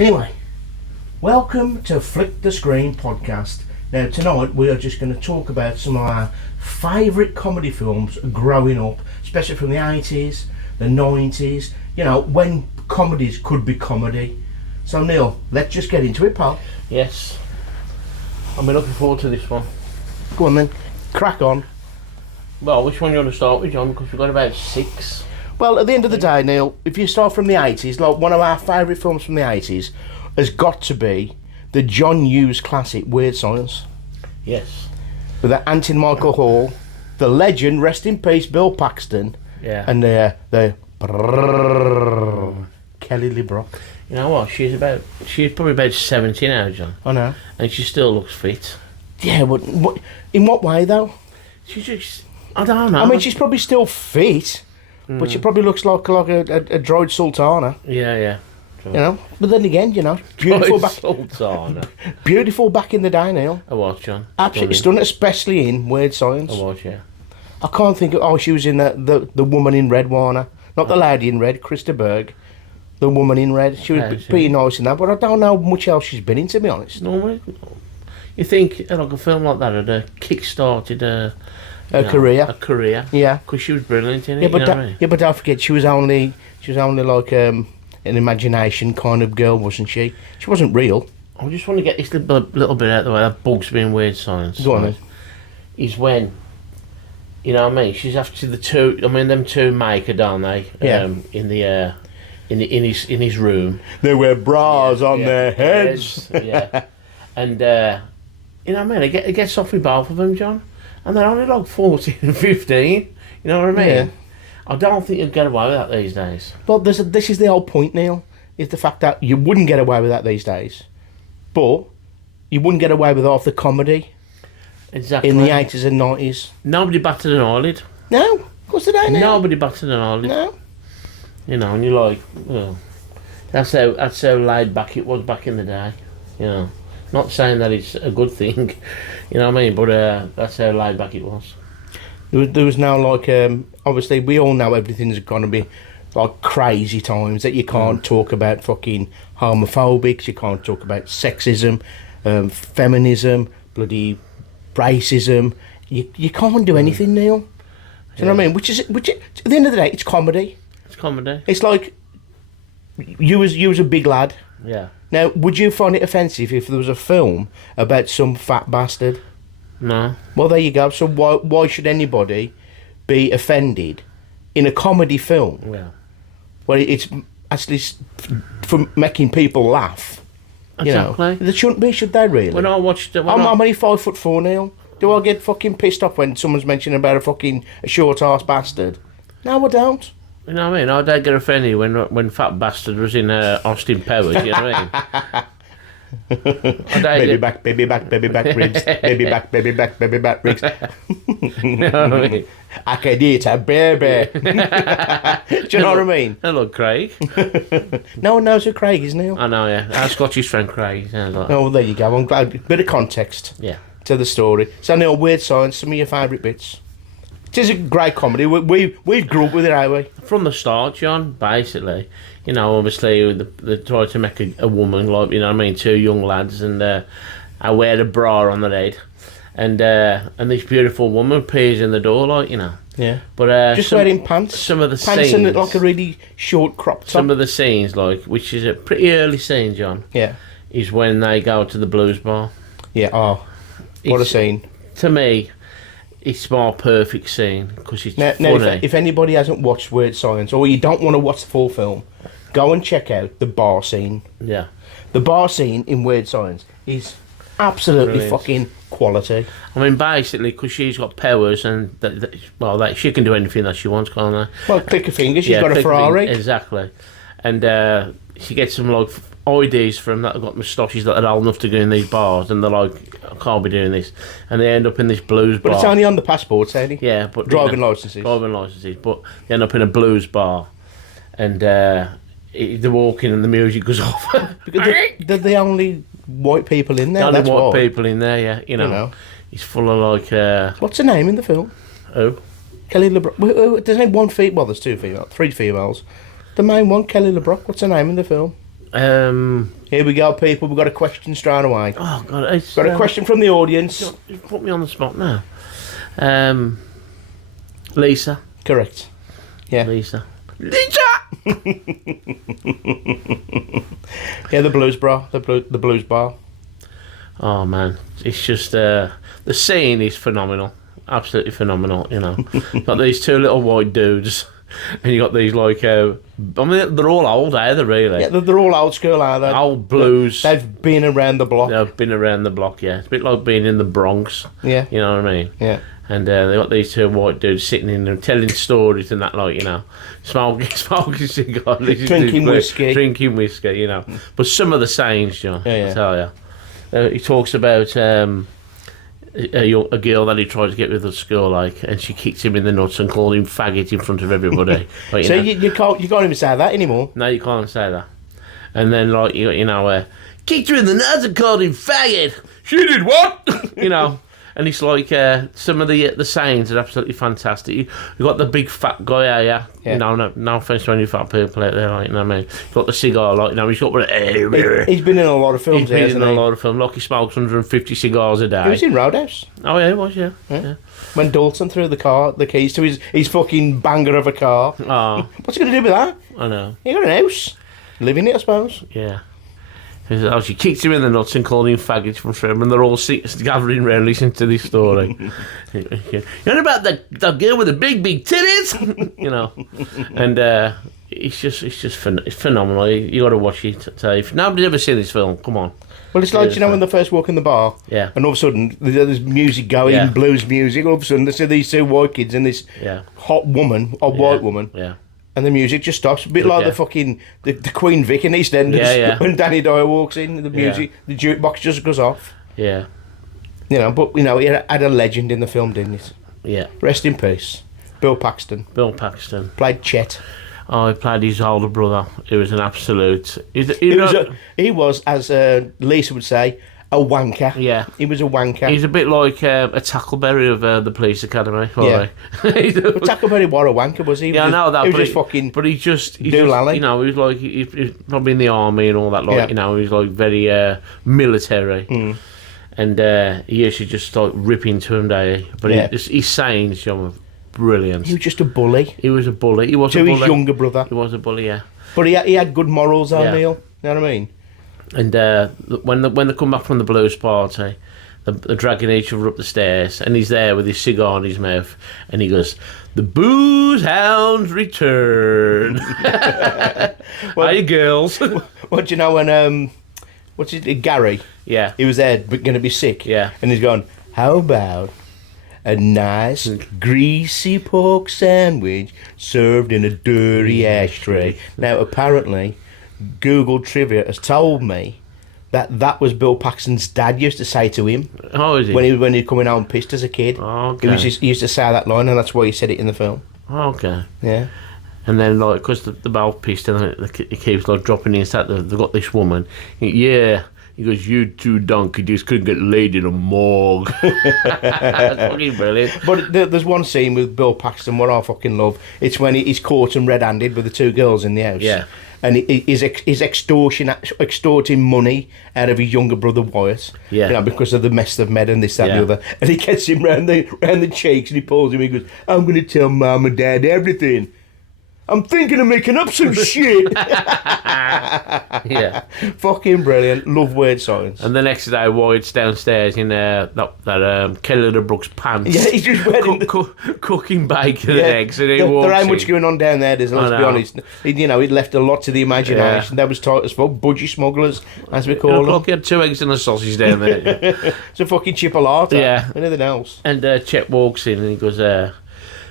Anyway, welcome to Flick the Screen podcast. Now tonight we are just going to talk about some of our favourite comedy films growing up, especially from the 80s, the 90s, you know, when comedies could be comedy. So Neil, let's just get into it, pal. Yes. I've been looking forward to this one. Go on then, crack on. Well, which one you want to start with, John? Because we've got about 6. Well, at the end of the day, Neil, if you start from the 80s, like one of our favourite films from the 80s has got to be the John Hughes classic Weird Science. Yes. With that Anthony Michael Hall, the legend, rest in peace, Bill Paxton, Yeah. and Kelly LeBrock. You know what? She's probably about 70 now, John. I know. And she still looks fit. Yeah, but in what way though? She's just... I don't know. I mean, she's probably still fit, but she probably looks like a droid sultana. Yeah. You know, but then again, you know, beautiful back, Sultana. beautiful back in the day, Neil. I was, John. Absolutely stunning, especially in Weird Science. I was, yeah. I can't think of. Oh, she was in the woman in red, Warner, not the lady in red, Krista Berg, the woman in red. She was pretty nice in that, but I don't know much else she's been in, to be honest. Normally, you think like a film like that had kick-started Her career. A career. Yeah. Because she was brilliant in it. Yeah, but you know what I mean? yeah, but don't forget, she was only like an imagination kind of girl, wasn't she? She wasn't real. I just want to get this little bit out of the way. That bugs me in Weird Science. Go on then. Is when, you know what I mean? She's after the two. I mean, them two make her, don't they? Yeah. In his room. They wear bras on their heads. Yeah. And you know what I mean? It gets off with both of them, John. And they're only like 14 and 15. You know what I mean? Yeah. I don't think you'd get away with that these days. Well, this is the whole point, Neil, is the fact that you wouldn't get away with that these days, but you wouldn't get away with half the comedy Exactly. in the 80s and 90s. Nobody batted an eyelid. No, of course they don't. Now. Nobody batted an eyelid. No. You know, and you're like, well, that's how laid back it was back in the day. You know, not saying that it's a good thing, you know what I mean? But that's how laid back it was. There was now like obviously we all know everything's going to be like crazy times that you can't talk about fucking homophobics, you can't talk about sexism, feminism, bloody racism. You can't do anything, Neil. Do you know what I mean? Which at the end of the day, it's comedy. It's comedy. It's like you was a big lad. Yeah. Now, would you find it offensive if there was a film about some fat bastard? No. Well, there you go. So why should anybody be offended in a comedy film? Yeah. Well, it's actually for making people laugh. Exactly. You know, they shouldn't be, should they? Really? When I watched it, I'm only 5'4", Neil. Do I get fucking pissed off when someone's mentioning about a short ass bastard? No, I don't. you know what I mean? I don't get offended when Fat Bastard was in Austin Powers. You know what I mean? Baby back, ribs. Baby back, ribs. You know what I mean? I can eat a baby. Do you know what I mean? Hello, Craig. No one knows who Craig is, Neil. I know, yeah. Our Scottish friend Craig. Sounds like Oh, well, there you go. I'm glad. Bit of context yeah. to the story. So, Neil, Weird Science, some of your favourite bits. It is a great comedy. We grew up with it, haven't we? From the start, John, basically, you know, obviously they tried to make a woman, like, you know what I mean, two young lads, and I wear a bra on their head, and this beautiful woman appears in the door, like, you know. Yeah. But just wearing pants. Some of the pants scenes, and like a really short crop top. some of the scenes, like, which is a pretty early scene, John, Yeah. is when they go to the blues bar. Yeah. Oh, what a scene. To me, it's my perfect scene because it's Now funny. if anybody hasn't watched Weird Science, or you don't want to watch the full film, go and check out the bar scene. Yeah. The bar scene in Weird Science is absolutely Brilliant. fucking quality. I mean, basically, because she's got powers and she can do anything that she wants, can't they? Well, click a finger, she's got a click Ferrari. Exactly. And she gets some like ideas from that have got moustaches that are old enough to go in these bars, and they're like, I can't be doing this, and they end up in this blues bar. But it's only on the passports, ain't it? Yeah, but Driving licences. Driving licences, but they end up in a blues bar, and they're walking and the music goes off. Because they're the only white people in there. Only That's white why. people in there, yeah. You know. It's full of like. What's her name in the film? Who? Kelly LeBrock. There's only one female. Well, there's 2 females, 3 females. The main one, Kelly LeBrock. What's her name in the film? Here we go, people. We've got a question straight away. Oh God, it's Got a question from the audience. You put me on the spot now. Lisa. Correct. Yeah. Lisa. Yeah, the blues bar. The blues bar. Oh man, it's just the scene is phenomenal, absolutely phenomenal. You know, got these two little white dudes, and you got these like, I mean, they're all old, either really. Yeah, they're all old school, are they? Old blues. They've been around the block. They've been around the block, yeah. It's a bit like being in the Bronx. Yeah. You know what I mean? Yeah. And they got these two white dudes sitting in there telling stories and that, like, you know, smoking cigars, Drinking whiskey, you know. But some of the sayings, John, Yeah, yeah. I tell you. He talks about a girl that he tried to get with at school, like, and she kicked him in the nuts and called him faggot in front of everybody. Like, So you can't even say that anymore. No, you can't say that. And then, like, you know, kicked her in the nuts and called him faggot. She did what? You know. And it's like some of the sayings are absolutely fantastic. You got the big fat guy out here. Yeah. You know, no offence to any fat people out there, like, you know what I mean? He's got the cigar, like, you know, he's got one. He's been in a lot of films. He's been in a lot of films. Like, he smokes 150 cigars a day. He was in Roadhouse. Oh yeah, he was, yeah. When Dalton threw the keys to his fucking banger of a car. Oh, What's he going to do with that? I know. He got an house. Live in it, I suppose. Yeah. She kicked him in the nuts and called him faggots from Shrem, and they're all gathering round listening to this story. You know about the girl with the big titties? You know. And it's phenomenal. You got to watch it. If nobody's ever seen this film, come on. Well, it's like, you know, when they first walk in the bar, yeah, and all of a sudden there's music going, yeah, blues music. All of a sudden they see these two white kids and this hot woman, white woman, yeah. And the music just stops, a bit like the fucking the Queen Vic in EastEnders when Danny Dyer walks in, the music, the jukebox just goes off. Yeah, you know, but you know, he had a legend in the film, didn't it? Yeah. Rest in peace, Bill Paxton. Bill Paxton Played Chet. Oh, he played his older brother. It was an absolute. He was, as Lisa would say, a wanker. Yeah. He was a wanker. He's a bit like a Tackleberry of the police academy. Yeah. But Tackleberry was a wanker, was he? Yeah, I know that. He was just fucking. But he just. You know, he was like. He's probably in the army and all that. Like, you know, he was like very military. Mm. And he used to just like rip into him, day. But his sayings, John, were brilliant. He was just a bully. He was a bully. He was to a bully. His younger brother. He was a bully, yeah. But he had good morals, O'Neill. You know what I mean? And when they come back from the blues party, they're dragging each other up the stairs, and he's there with his cigar in his mouth, and he goes, "The booze hounds return." Hi, girls. What do you know when what's his Gary? Yeah, he was there, but going to be sick. Yeah, and he's gone, "How about a nice greasy pork sandwich served in a dirty ashtray?" Now, apparently, Google Trivia has told me that was Bill Paxton's dad used to say to him. Oh, is he? When he'd coming home pissed as a kid. Oh, okay. He used to say that line, and that's why he said it in the film. Oh, okay. Yeah. And then, like, because the bell pissed, and he keeps like dropping in. They've got this woman. Yeah. He goes, "You two donkey just couldn't get laid in a morgue." That's fucking brilliant. But there's one scene with Bill Paxton what I fucking love. It's when he's caught and red-handed with the two girls in the house. Yeah. And he's extorting money out of his younger brother Wyatt. Yeah. You know, because of the mess they've made and this, that, and the other. And he gets him round the cheeks and he pulls him and he goes, "I'm going to tell Mum and Dad everything. I'm thinking of making up some shit." Yeah. Fucking brilliant. Love weird science. And the next day, Wyatt's downstairs in that Kelly LeBrook's pants. Yeah, he's just wearing cooking bacon and eggs, and he walks there ain't much going on down there, let's be honest. He left a lot to the imagination. That was tight as fuck. Budgie smugglers, as we call them. Look, he had 2 eggs and a sausage down there. It's a fucking chipolata. Yeah. Anything else. And Chet walks in and he goes,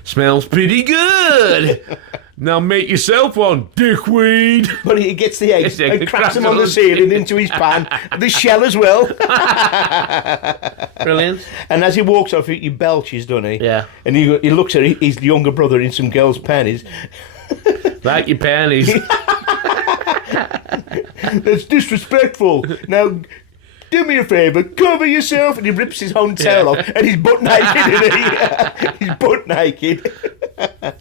"Smells pretty good. Now make yourself one, dickweed." But he gets the eggs and cracks them on the ceiling into his pan. The shell as well. Brilliant. And as he walks off, he belches, doesn't he? Yeah. And he looks at his younger brother in some girl's panties. Like your panties. That's disrespectful. Now, do me a favour, cover yourself. And he rips his own tail off, and he's butt naked, isn't he? He's butt naked.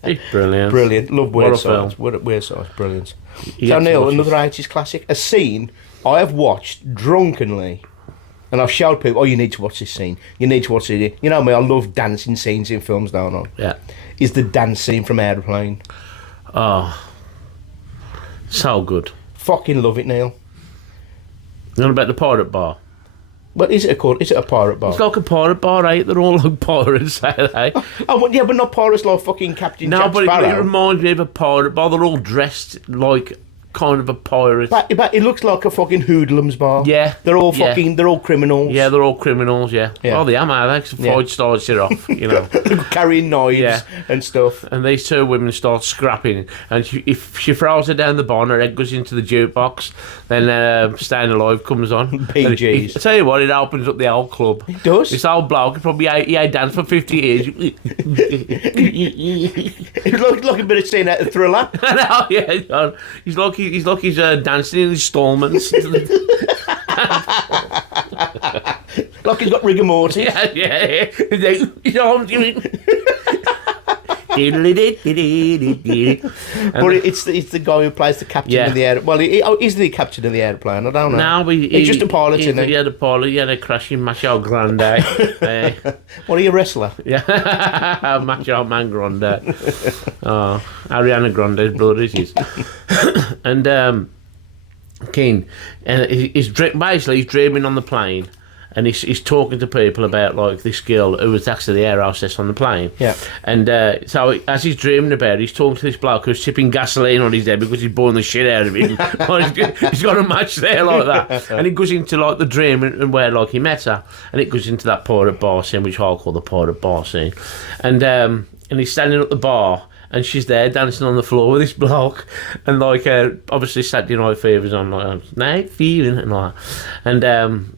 It's brilliant. Brilliant. Love What a Weird film. Science. Weird Science. Brilliant. You So, get to Neil, watch another it. 80s classic. A scene I have watched drunkenly, and I've showed people, you need to watch this scene. You need to watch it. You know me, I love dancing scenes in films, don't I? Yeah. Is the dance scene from Aeroplane. Oh, so good. Fucking love it, Neil. You know about the pirate bar? But is it a pirate bar? It's like a pirate bar, eh? They're all like pirates, eh? Oh, well, yeah, but not pirates like fucking Captain No, Jack but it Sparrow. reminds me of a pirate bar. They're all dressed like kind of a pirate. But it looks like a fucking hoodlums bar. Yeah. They're all Yeah. fucking, they're all criminals. Yeah, they're all criminals, yeah. Yeah. Oh, they are, man. That's the Yeah. fight starts it off, you know. Carrying knives Yeah. and stuff. And these two women start scrapping, and if she throws her down the bar and her head goes into the jukebox, then Staying Alive comes on. PGs. I tell you what, it opens up the old club. It does. This old bloke, he ain't danced for 50 years. It looked like a bit of scene out of Thriller. I know, yeah. He's like he's dancing in installments. Like he's got rigor mortis. yeah. His arms doing. But it's the guy who plays the captain Yeah. of the air. Well, isn't he captain of the airplane? I don't know. No, but he's just a pilot, isn't he? He had a pilot. He had a crashing Macho Grande. What are you, a wrestler? Yeah, Macho Man Grande. Oh, Ariana Grande's brother is his. And King, and he's dreaming on the plane, and he's talking to people about like this girl who was actually the air hostess on the plane. Yeah. And so as he's dreaming about it, he's talking to this bloke who's tipping gasoline on his head because he's boring the shit out of him. He's got a match there like that, and it goes into like the dream and where like he met her, and it goes into that pirate bar scene, which I'll call the pirate bar scene, and he's standing at the bar. And she's there dancing on the floor with this bloke, and like obviously Saturday Night Fever's on, like Night Fever and all that. And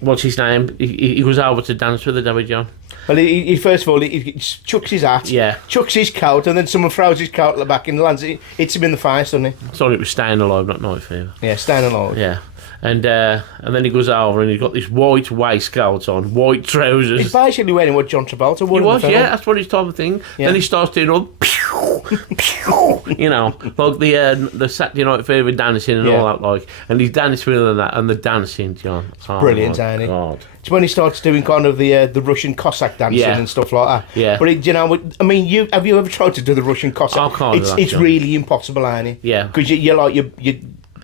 what's his name? He goes over to dance with the David John. Well, he first of all he chucks his hat, Yeah. chucks his coat, and then someone throws his coat at the back and lands. Hits him in the face, doesn't he? Sorry, it was Staying Alive, not Night Fever. Yeah, staying alive. Yeah. And then he goes over and he's got this white waistcoat on, white trousers. He's basically wearing what John Travolta wore. He in the was, film. yeah, that's what his type of thing. Yeah. Then he starts doing all, pew, pew, you know, like the Saturday Night Fever dancing and Yeah. all that, like, and he's dancing with that, and the dancing, John. Oh, brilliant, my ain't it? God. It's when he starts doing kind of the Russian Cossack dancing Yeah. and stuff like that. Yeah. But you know, I mean, have you ever tried to do the Russian Cossack? I can't do that, It's John. really impossible, ain't it? Yeah. Because you're like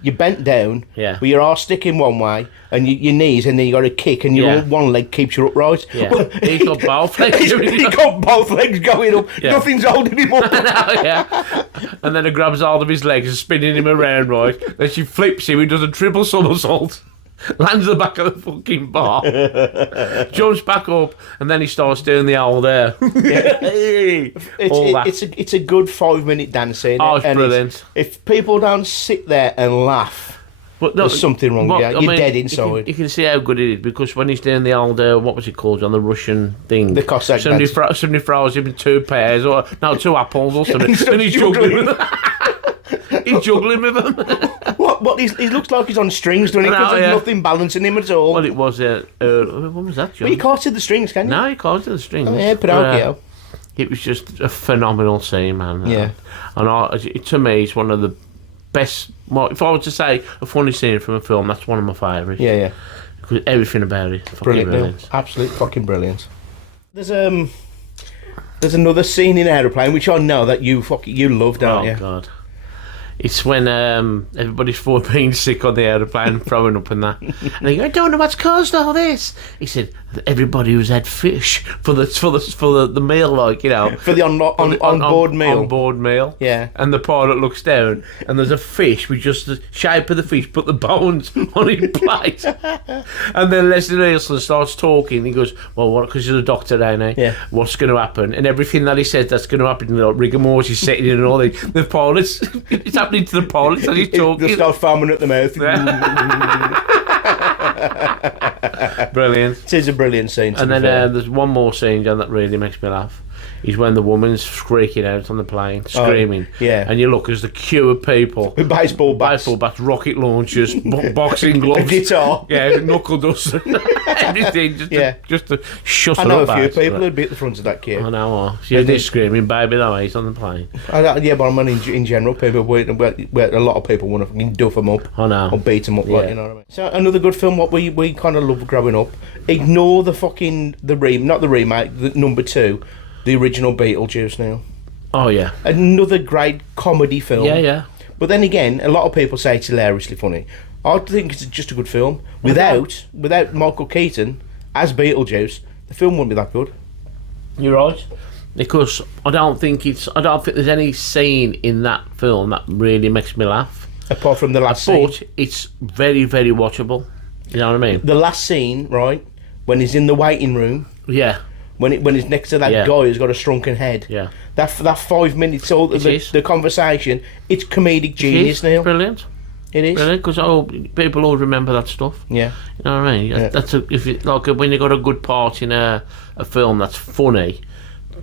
you're bent down, Yeah. with your arse sticking one way, and your knees, and then you got to kick, and your Yeah. one leg keeps you upright. Yeah. He's got both legs. He's got both legs going up. Yeah. Nothing's holding him up. Yeah. And then it grabs hold of his legs and spinning him around, right? Then she flips him, he does a triple somersault, lands at the back of the fucking bar, jumps back up, and then he starts doing the old all that. It's a good 5-minute dance scene. Oh, it's and brilliant. If people don't sit there and laugh, But there's something wrong with you. I You're mean, dead You inside. can see how good it is because when he's doing the old, what was it called, on the Russian thing? The Cossack somebody, dance. somebody throws him in 2 pears, or no, 2 apples or something, and he's juggling with them. He's juggling with them. What? He looks like he's on strings, doesn't he? I know, Because there's yeah. nothing balancing him at all. Well, it was, what was that, John? But you can't see the strings, can you? No, you can't do the strings. Oh, yeah, Pinocchio. It was just a phenomenal scene, man. Yeah. To me, it's one of the best. Well, if I were to say a funny scene from a film, that's one of my favourites. Yeah. Because everything about it, fucking Brilliant, brilliant. Neil. Absolute fucking brilliant. There's another scene in Aeroplane which I know that you love, don't you? Oh God. It's when everybody's being sick on the aeroplane, throwing up and that. And they go, I don't know what's caused all this. He said, everybody who's had fish for the meal, like, you know. For the on-board meal. On-board meal. Yeah. And the pilot looks down, and there's a fish with just the shape of the fish, but the bones on his plate. And then Leslie Nielsen starts talking. He goes, well, what? Because he's a doctor, ain't he? Yeah. What's going to happen? And everything that he says that's going to happen, like rigor mortis setting in and all the pilots. It's happening to the pilots as he's talking. They'll start foaming at the mouth. Brilliant. It is a brilliant scene. And then there's one more scene, John, that really makes me laugh. is when the woman's freaking out on the plane, screaming. yeah. And you look as the queue of people. With baseball bats. Baseball bats, rocket launchers, boxing gloves. A guitar. Yeah, knuckle dusters. Everything. Just to shut I up. know a few people who'd be at the front of that queue. I know. She's just screaming, baby, that way, he's on the plane. Yeah, but I mean, in general, people, where a lot of people want to fucking duff them up. I know. Or beat them up, like, you know what I mean? So, another good film, what we kind of loved growing up. Ignore the fucking, not the remake, the number 2, the original Beetlejuice now. Oh, yeah. Another great comedy film. Yeah. But then again, a lot of people say it's hilariously funny. I think it's just a good film. Without Michael Keaton as Beetlejuice, the film wouldn't be that good. You're right. Because I don't think there's any scene in that film that really makes me laugh. Apart from the last scene. But it's very, very watchable. You know what I mean? The last scene, right, when he's in the waiting room. Yeah. When he's next to that guy who's got a shrunken head. Yeah. That 5 minutes, all the conversation, it's comedic genius, Neil. Brilliant. It is. Really, because people all remember that stuff. Yeah. You know what I mean? Yeah. That's when you got a good part in a film that's funny.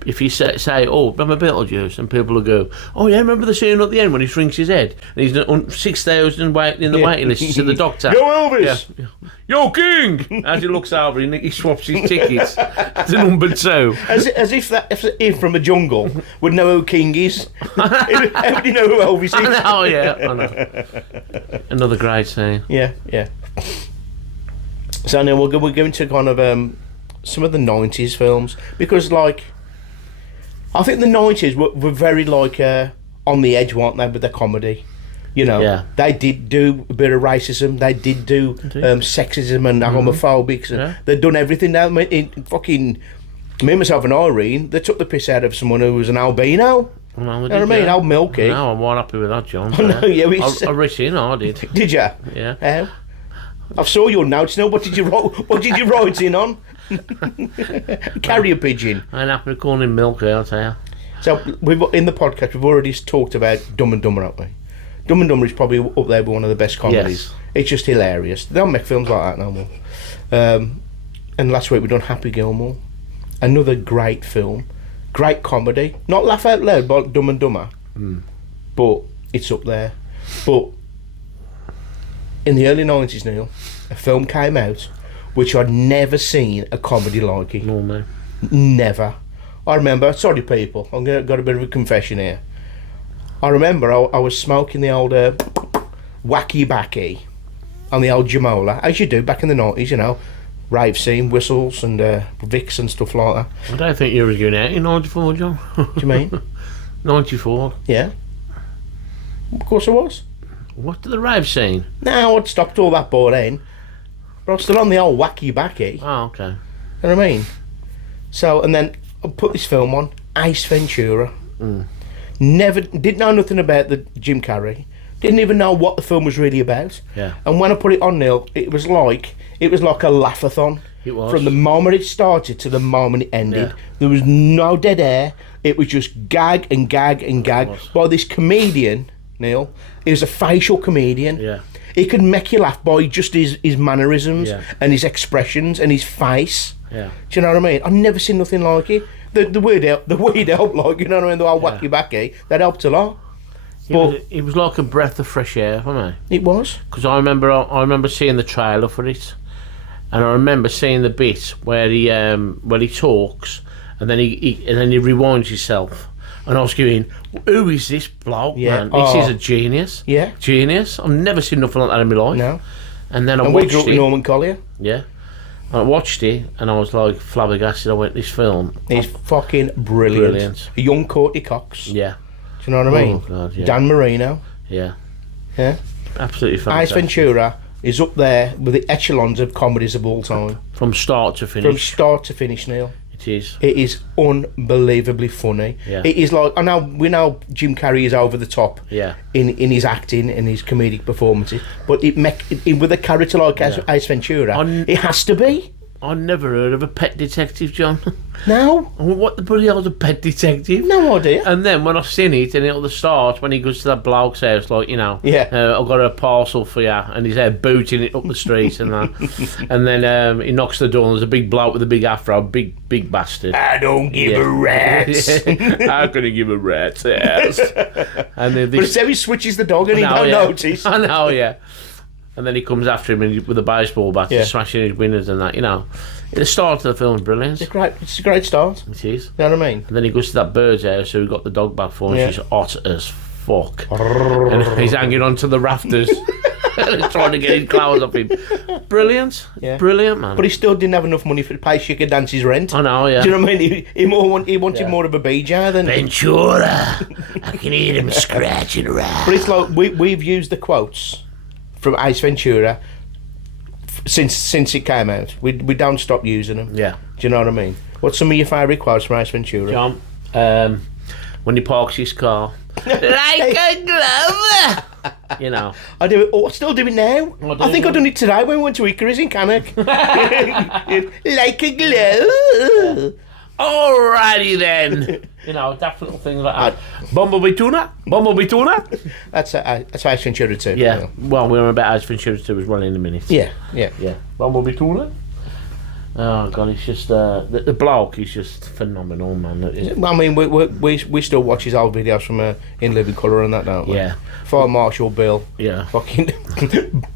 If you say, "Oh, remember Beetlejuice," and people will go, "Oh yeah, remember the scene at the end when he shrinks his head and he's on 6,000 in the waiting list to the doctor." Yo, Elvis. Yeah. Yo, King. As he looks over, he swaps his tickets to number 2. As if if from a jungle would know who King is. Everybody know who Elvis is. I know. Another great scene. Yeah. So now we're going to kind of some of the 90s films, because like I think the 90s were very like on the edge, weren't they, with their comedy? You know, they did do a bit of racism. They did do sexism and homophobics. And they'd done everything. Now, fucking me, myself, and Irene, they took the piss out of someone who was an albino. You know what I mean? Old Milky. No, I'm more happy with that, John. I know, yeah. I reached in, I did. Did you? Yeah. How? I saw your notes now. What did you write in on? Carrier pigeon. I ain't happy to call him Milky, I'll tell you. So in the podcast we've already talked about Dumb and Dumber, haven't we? Dumb and Dumber is probably up there with one of the best comedies. Yes. It's just hilarious. They don't make films like that no more. And last week we done Happy Gilmore, another great film, great comedy. Not laugh out loud, but Dumb and Dumber. But it's up there. But in the early 90s, Neil, a film came out which I'd never seen a comedy like it. No, man. Never. I remember, sorry people, I've got a bit of a confession here. I remember I was smoking the old wacky backy on the old Jamola, as you do back in the 90s, you know, rave scene, whistles and Vicks and stuff like that. I don't think you were going out in 94, John. Do you mean? 94. Yeah. Of course I was. What did the rave scene? No, I'd stopped all that by then. But I was still on the old wacky backy. Oh, okay. You know what I mean? So, and then I put this film on, Ace Ventura. Never, didn't know nothing about the Jim Carrey. Didn't even know what the film was really about. Yeah. And when I put it on, Neil, it was like a laughathon. It was. From the moment it started to the moment it ended. Yeah. There was no dead air. It was just gag and gag and gag by this comedian, Neil. He was a facial comedian. Yeah. He could make you laugh by just his mannerisms and his expressions and his face. Yeah. Do you know what I mean? I've never seen nothing like it. The weed helped, like, you know what I mean? The old wacky backy, that helped a lot. It was like a breath of fresh air for me. It was. Because I remember seeing the trailer for it, and I remember seeing the bit where he talks, and then he rewinds himself, and I was going, "Who is this bloke, man? This is a genius." Yeah. Genius. I've never seen nothing like that in my life. No. And then I and watched we grew up it. with Norman Collier. Yeah. I watched it and I was like flabbergasted. I went, this film. He's fucking brilliant. A young Courtney Cox. Yeah. Do you know what I mean? Oh, God, yeah. Dan Marino. Yeah. Yeah. Absolutely Ace fantastic. Ventura is up there with the echelons of comedies of all time. From start to finish. From start to finish, Neil. It is. It is unbelievably funny. Yeah. It is like, we know Jim Carrey is over the top in his acting and his comedic performances, but with a character like Ace Ventura, it has to be. I never heard of a pet detective, John. No, What the bloody hell's a pet detective? no idea. And then when I've seen it, and at the start, when he goes to that bloke's house, like, you know, Yeah. I've got a parcel for you, and he's there booting it up the street and that. And then he knocks the door, and there's a big bloke with a big afro, big bastard. I don't give a rat's. How can he give a rat's ass? And then But it's how he switches the dog and he don't notice. I know, yeah. And then he comes after him with a baseball bat, Yeah. smashing his windows and that, you know. The start of the film's brilliant. It's a great start. It is. You know what I mean? And then he goes to that bird's house who got the dog back for him. Yeah. She's hot as fuck. And he's hanging onto the rafters. Trying to get his clothes off him. Brilliant. Yeah. Brilliant, man. But he still didn't have enough money to pay Chica Dance's rent. I know, yeah. Do you know what I mean? He wanted more of a BJ than... Ventura, I can hear him scratching around. But it's like we've used the quotes from Ace Ventura since it came out. We don't stop using them. Yeah. Do you know what I mean? What's some of your favourite quotes from Ace Ventura? John, when he parks his car, like a glove. You know. I do it. I still do it now. I think you? I've done it today when we went to Icarus in Cannock. Like a glove. Alrighty then. You know, daft little things like that. Bumblebee tuna. That's Ace Ventura too. Yeah. Well, we're about Ace Ventura 2 as well in a minute. Yeah. Yeah. Bumblebee tuna. Oh god, it's just the bloke is just phenomenal, man. I mean, we still watch his old videos from In Living Colour and that, don't we? Yeah. Fire Marshal Bill. Yeah. Fucking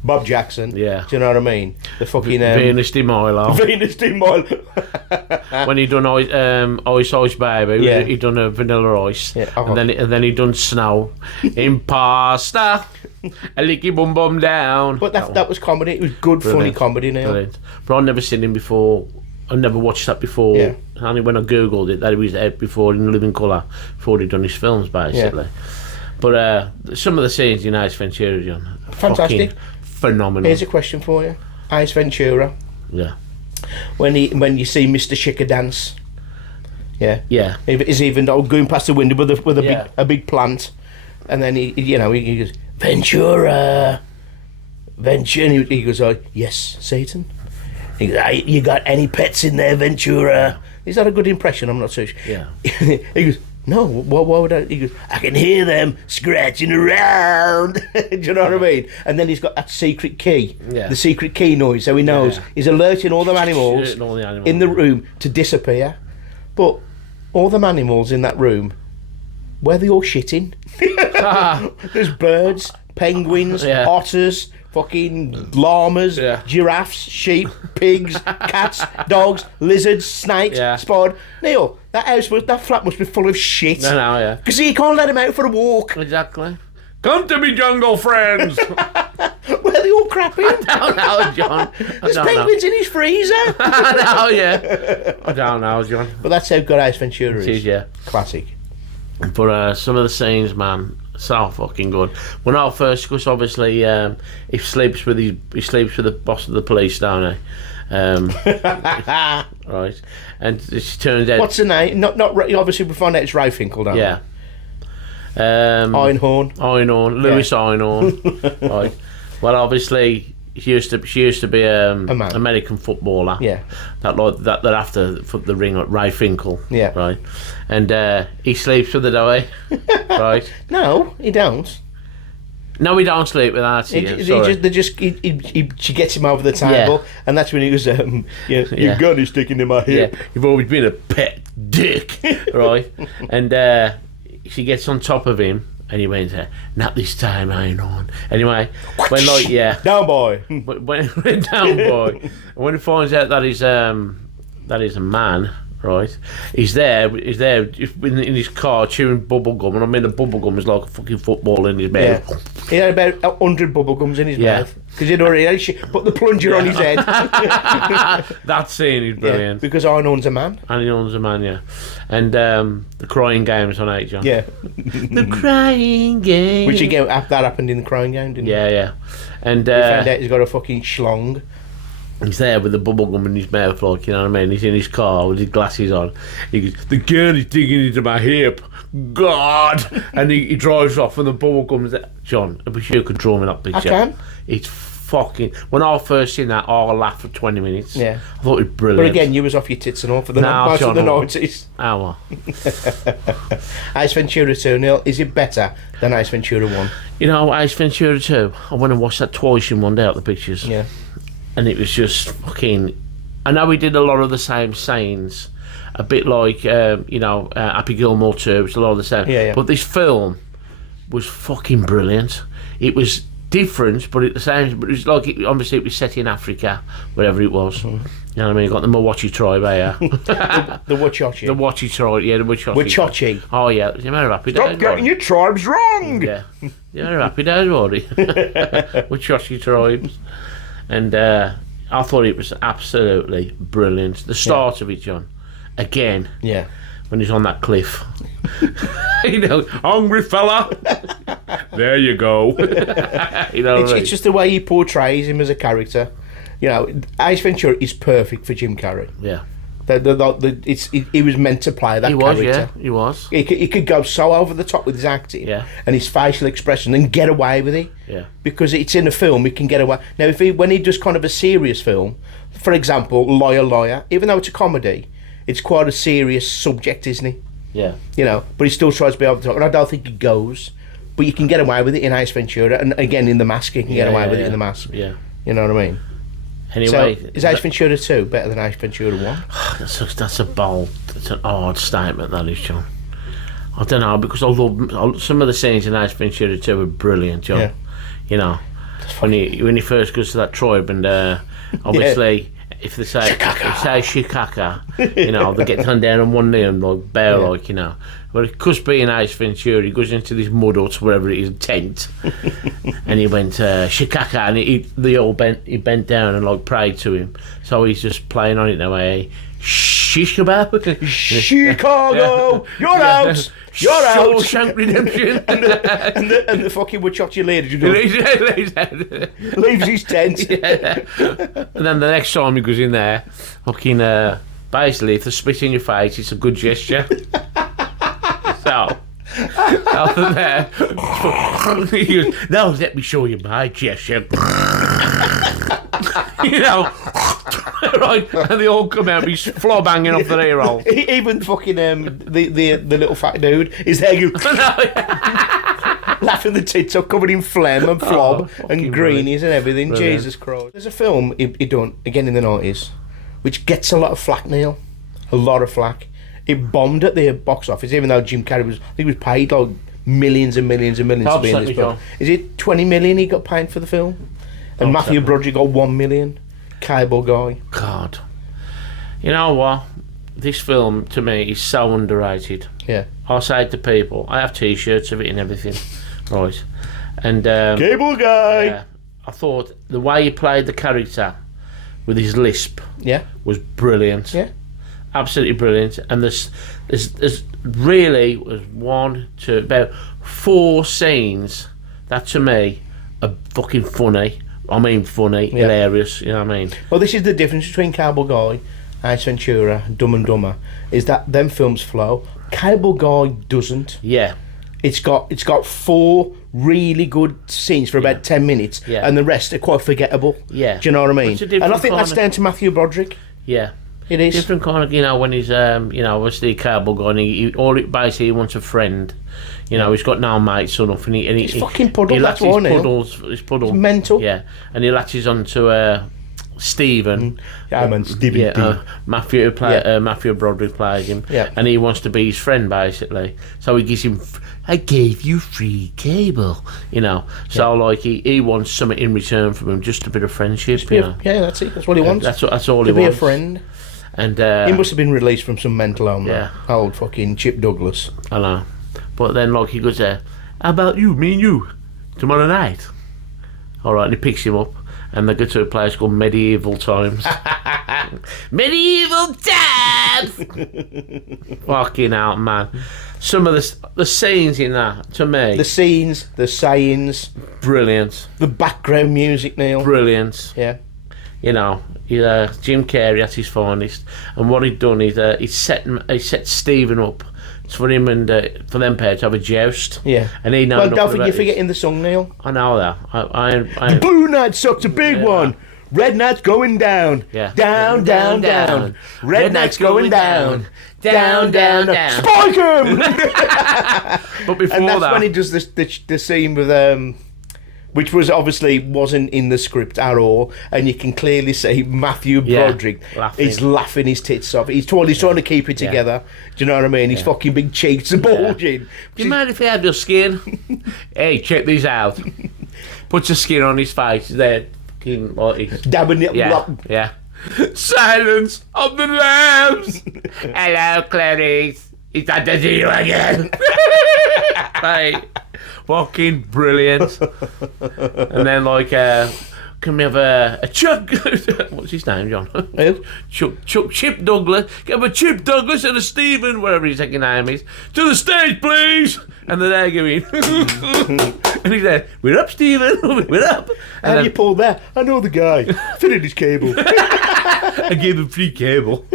Bob Jackson. Yeah. Do you know what I mean? The fucking Venus de Milo. Venus de Milo. When he done Ice Baby, Yeah. he done a Vanilla Ice, Yeah. and then he done Snow, Impasta, a licky bum bum down. But that was comedy. It was good, funny comedy now. Brilliant. But I've never seen him before. I never watched that before. Yeah. Only when I googled it, that he was out before in living colour, before he'd done his films, basically. But some of the scenes in Ace Ventura, John, Fantastic. Phenomenal. Here's a question for you. Ace Ventura. Yeah. When you see Mr. Chica dance. Yeah. Yeah. He's even going past the window with Yeah. a big plant, and then he goes, Ventura. And he goes, oh, yes, Satan. He goes, hey, you got any pets in there, Ventura? Is that a good impression? I'm not so sure. Yeah. He goes, no, why would I? He goes, I can hear them scratching around. Do you know what I mean? And then he's got that secret key, the secret key noise, so he knows. He's alerting all the animals in the room to disappear. But all the animals in that room, where are they all shitting? There's birds, penguins, otters, fucking llamas, giraffes, sheep, pigs, cats, dogs, lizards, snakes, spider. Neil, that flat must be full of shit. No, yeah. Because you can't let him out for a walk. Exactly. Come to me, jungle friends. Where are they all crapping? I don't know, John. There's penguins in his freezer. I know, yeah. I don't know, John. But that's how good Ace Ventura is. It is, yeah. Classic. But some of the scenes, man, so fucking good. When I first, because obviously he sleeps with the boss of the police, don't he? Right, and it turns out. What's the name? Not obviously we find out it's Ray Finkel, don't we? Yeah. Einhorn, Lewis Einhorn. Right. Well, obviously she used to be an American footballer. Yeah. Mm. That after the ring, Ray Finkel. Yeah. Right. And he sleeps with the guy. Right. No, he don't. No, we don't sleep with that. She gets him over the table, and that's when he goes, your gun is sticking in my hip. Yeah, you've always been a pet dick, right? And she gets on top of him, and he went, not this time, I ain't on. Anyway, down boy. when down boy, when he finds out that he's a man. Right, he's there in his car chewing bubble gum, and I mean the bubble gum is like a fucking football in his mouth. Yeah. He had about 100 bubble gums in his mouth because he'd already put the plunger on his head. That scene is brilliant. Because Einhorn's a man. Einhorn's a man, yeah. And the crying games on 8, John. Yeah. The crying game. Which again, that happened in the crying game, didn't it? Yeah. And he found out he's got a fucking schlong. He's there with the bubble gum in his mouth, like, you know what I mean? He's in his car with his glasses on. He goes, the gun is digging into my hip. God! And he drives off and the bubble gum's there. John, I wish you could draw me that picture. I can. It's fucking. When I first seen that, I laughed for 20 minutes. Yeah. I thought it was brilliant. But again, you was off your tits and all for the No, most of the John, 90s. Oh, well. Ace Ventura 2, Neil, is it better than Ace Ventura 1? You know, Ace Ventura 2, I went and watched that twice in one day at the pictures. Yeah. And it was just fucking. I know we did a lot of the same scenes, a bit like Happy Gilmore 2. It's a lot of the same. Yeah. But this film was fucking brilliant. It was different, but at the same. But it was like obviously it was set in Africa, wherever it was. You know what I mean? You got the Mwachi tribe here. The Wachochi. The Wachi tribe, yeah, the Wachochi. Wachochi. Oh yeah, you remember Happy Days? Stop getting your tribes wrong! Yeah, you remember Happy Days, Roddy? Wachochi tribes, and I thought it was absolutely brilliant. The start of it, John, again. Yeah. When he's on that cliff. Hungry fella. There you go. It's just the way he portrays him as a character. You know, Ace Ventura is perfect for Jim Carrey. Yeah. He was meant to play that character. Yeah, he was. He could go so over the top with his acting and his facial expression and get away with it. Yeah. Because it's in a film, he can get away. Now, when he does kind of a serious film, for example, Liar Liar, even though it's a comedy, it's quite a serious subject, isn't it? Yeah. You know, but he still tries to be over the top, and I don't think he goes. But you can get away with it in Ace Ventura, and again in The Mask, you can get away with it in The Mask. Yeah. You know what I mean? Anyway, so, is Ace Ventura 2 better than Ace Ventura 1? That's an odd statement, that is, John. I don't know, because I love some of the scenes in Ace Ventura 2 are brilliant, John. Yeah. You know, when he first goes to that tribe, and obviously, if they say shikaka, you know, they get turned down on one knee and like bear like, you know. But it could be in Ace Ventura, he goes into this mud hut, wherever it is, tent, and he went shikaka, and he bent down and like prayed to him. So he's just playing on it now, Chicago, you're out. You're out. Shawshank Redemption. and the fucking Wachochi leader leaves his tent. Yeah. And then the next time he goes in there, fucking basically, if they spit in your face, it's a good gesture. So after that, he goes, "Now let me show you my gesture." You know, right? And they all come out with his flob hanging off their ear hole. Even fucking the little fat dude is there, laughing the tits up, covered in phlegm and flob and greenies and everything. Brilliant. Jesus Christ! There's a film he done again in the 90s, which gets a lot of flack, Neil. A lot of flack. It bombed at the box office, even though Jim Carrey was paid like millions and millions and millions to be in this film. Is it 20 million he got paid for the film? And Matthew Broderick got 1 million. Cable Guy. God. You know what? This film, to me, is so underrated. Yeah. I say to people, I have T-shirts of it and everything. Right. And Cable Guy. Yeah, I thought the way he played the character with his lisp was brilliant. Yeah. Absolutely brilliant. And there's really was about 4 scenes that to me are fucking funny. I mean funny, hilarious, you know what I mean? Well, this is the difference between Cable Guy, Ace Ventura, Dumb and Dumber, is that them films flow. Cable Guy doesn't. Yeah. It's got 4 really good scenes for about 10 minutes, and the rest are quite forgettable. Yeah. Do you know what I mean? And I think that's down to Matthew Broderick. Yeah. It is. Different kind of, you know, when he's, obviously a Cable Guy, and he wants a friend. You know, he's got no mates or nothing. He's fucking puddle, that's why, Neil. His puddle. He's mental. Yeah. And he latches onto Stephen. Yeah, man, Stephen. Matthew Broderick plays him. Yeah. And he wants to be his friend, basically. So he gives him, I gave you free cable, you know. So, like, he wants something in return from him, just a bit of friendship, you know. Yeah, that's it. That's what he wants. That's all he wants. To be a friend. And he must have been released from some mental home. Yeah. Old fucking Chip Douglas. I know. But then, like, he goes there, how about you, me and you, tomorrow night? All right, and he picks him up, and they go to a place called Medieval Times. Medieval Times! Fucking out, man. Some of the scenes in that, to me... The scenes, the sayings... Brilliant. The background music, Neil. Brilliant. Yeah. you know, Jim Carrey at his finest. And what he'd done is he set Stephen up for him and for them pair to have a joust. Yeah. And he knows. Well, don't forget you're forgetting the song, Neil. I know that. The Blue Knight sucked a big one. Red Knight's going down. Yeah. Down, down, down. Red Knight's going down. Down, down, down. Spike him! But before and that's that, when he does the scene with which was obviously wasn't in the script at all, and you can clearly see Matthew Broderick is laughing his tits off. He's trying to keep it together. Do you know what I mean? His fucking big cheeks are bulging. Do you mind if you have your skin? Hey, check these out. Puts the skin on his face. There, dabbing it. Yeah. Silence of the lambs. Hello, Clarice. It's good to see you again. Right. Fucking brilliant. And then can we have a Chuck? What's his name, John? Who? Chip Douglas. Get a Chip Douglas and a Stephen, whatever his second name is, to the stage, please. And then they're going, and he said, "We're up, Stephen. We're up." And how you pulled that? I know the guy. Fitted his cable. I gave him free cable.